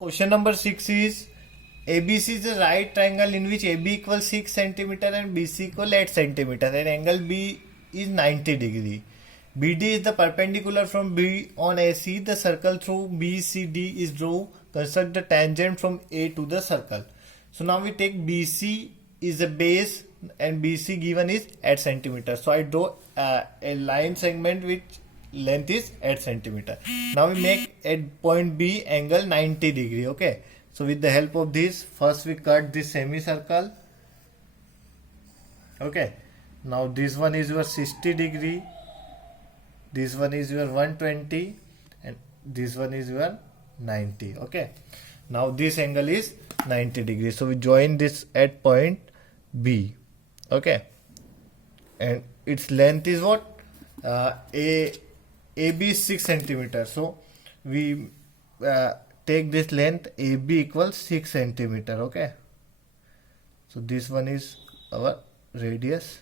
Question number 6 is ABC is a right triangle in which AB equals 6 centimeter and BC equal 8 centimeter and angle B is 90 degree. BD is the perpendicular from B on AC. The circle through BCD is drawn. Construct the tangent from A to the circle. So now we take BC is a base and BC given is 8 centimeter. So I draw a line segment which length is 8 centimeter. Now we make at point B angle 90 degree. Okay. So with the help of this, first we cut this semicircle. Okay. Now this one is your 60 degree. This one is your 120 and this one is your 90. Okay. Now this angle is 90 degree. So we join this at point B. Okay. And its length is what? AB is 6 centimeter. So we take this length AB equals 6 centimeter. Okay. So this one is our radius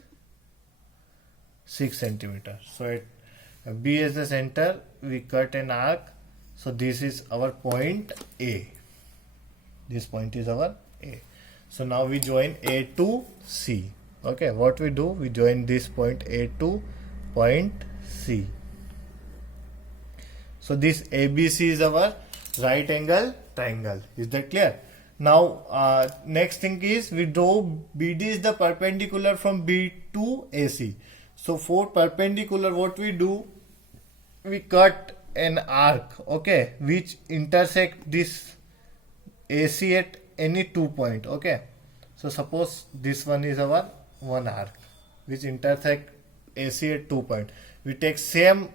6 centimeter. So at B as the center, we cut an arc. So this is our point A. This point is our A. So now we join A to C. Okay. What we do? We join this point A to point C. So this ABC is our right angle triangle. Is that clear? Now next thing is we draw BD is the perpendicular from B to AC. So for perpendicular, what we do? We cut an arc, okay, which intersect this AC at any 2 point. Okay. So suppose this one is our one arc which intersect AC at 2 point. We take same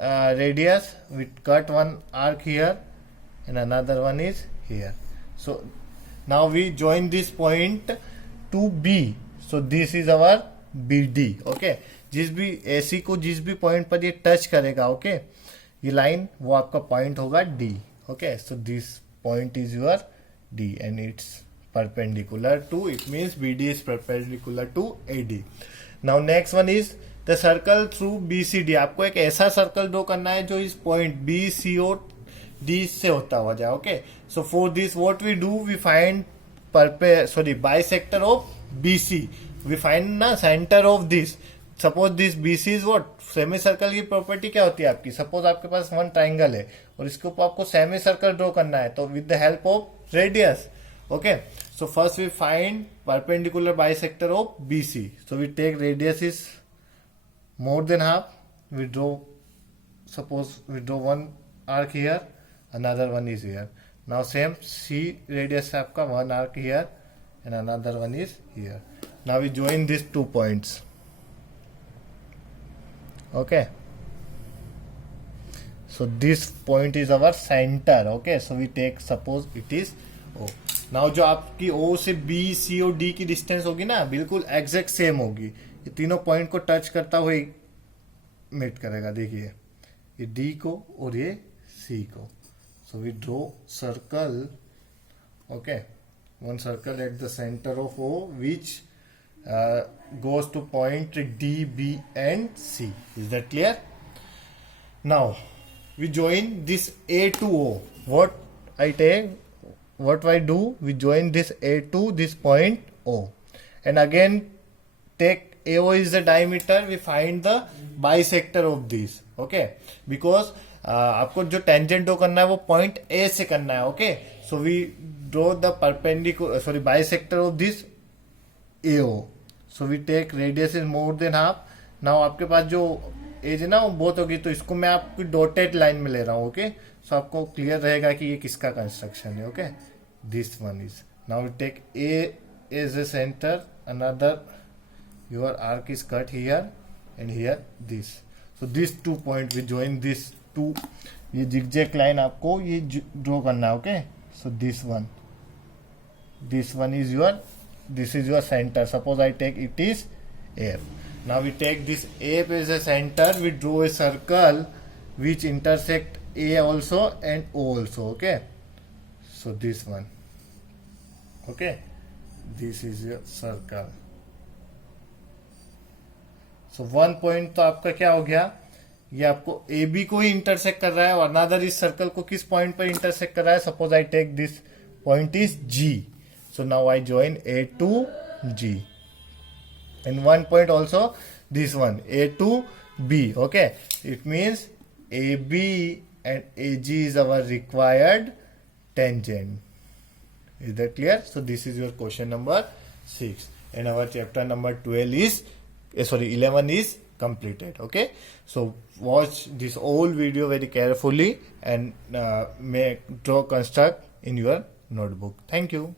radius, we cut one arc here and another one is here. So now we join this point to B. So this is our BD. Okay. जिस भी AC को जिस भी point पर ये touch करेगा, okay, ये line वो आपका पॉइंट होगा D. Okay. So this point is your D and it's perpendicular to, it means BD is perpendicular to AD. Now next one is the circle through BCD. आपको एक ऐसा circle draw करना है जो इस पॉइंट BCO D से होता हुआ जाए. Okay. So for this what we do, we find bisector of BC. We find ना centre of this. Suppose this BC is what? Semi circle की प्रॉपर्टी क्या होती है आपकी? सपोज आपके पास वन ट्राइंगल है और इसके ऊपर आपको सेमी सर्कल ड्रॉ करना है, तो with the help of radius. Okay. So first we find perpendicular bisector of BC. So we take radius is more than half. We draw, suppose we draw one arc here, another one is here. Now same C radius आपका one arc here and another one is here. Now we join these 2 points. Okay. So this point is our center. Okay. So we take, suppose it is O. Now जो आपकी O से B, C और D की distance होगी ना, बिल्कुल exact same होगी. ये तीनों पॉइंट को टच करता हुआ मीट करेगा. देखिए ये D को और ये C को. So we draw circle. Okay. One circle at the centre of O which goes to point D, B and C. Is that clear? Now we join this A to O. What I do, we join this A to this point O and again take AO is the diameter. We find the bisector of this. Okay. Because आपको जो tangent draw करना है वो point A से करना है. Okay. So we draw the perpendicular bisector of this AO. So we take radius is more than half. Now आपके पास जो एज है ना वो बहुत होगी, तो इसको मैं आपकी डॉटेड लाइन में ले रहा हूँ. ओके. सो आपको क्लियर रहेगा कि ये किसका कंस्ट्रक्शन है. Okay. This one is. Now we take A as a centre, another your arc is cut here and here this. So these 2 points we join this 2. ये zigzag line आपको ये draw करना है. Okay. So this one is your, this is your center. Suppose I take it is A. Now we take this A as a center. We draw a circle which intersect A also and O also. Okay. So this one. Okay. This is your circle. So 1 point तो आपका क्या हो गया? ये आपको A B को ही intersect कर रहा है और अनदर इस सर्कल को किस पॉइंट पर इंटरसेक्ट कर रहा है. Suppose I take this point is G. So now I join A to G. And one point also, this one A to B. Okay, it means AB and AG is our required tangent. Is that clear? So this is your question number 6, and our chapter number 12 is 11 is completed. Okay, so watch this whole video very carefully and make draw construct in your notebook. Thank you.